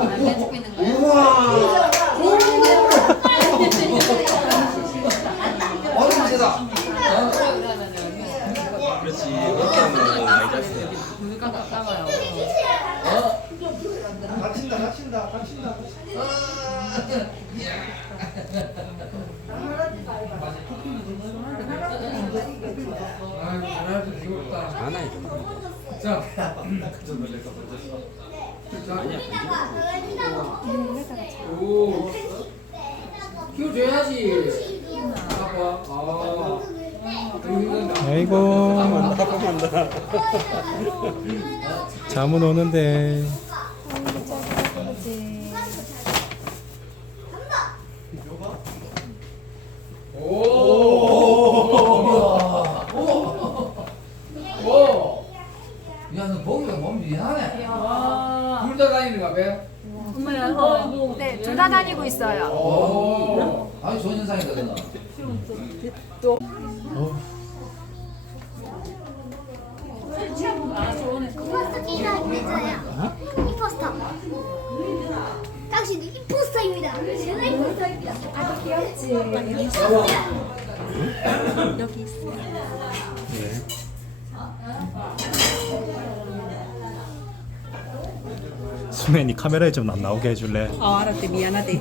안 해주고 있는 거야. 우와. 어른 세다. 그렇지. 그렇게 하면 많이 잤어. 물가 따가요. 다친다, 다친다, 다친다. 아이고 잘하지 귀엽다. 하 아니야. 오, 키워줘야지. 아빠, 아, 힘든다. 아이고. 한번더 잠은 오는데 야, 너 보기가 몸 미안하네. 둘다 다니는가 봐. 네, 둘 다 다니고 있어요. 오, 아주 좋은 현상이다, 있어요. 임포스터. 당신은 임포스터입니다. 제가 임포스터입니다. 아, 귀엽지. 여기 있어. 수면이 카메라에 좀 안 나오게 해줄래? 어 알았대 미안하대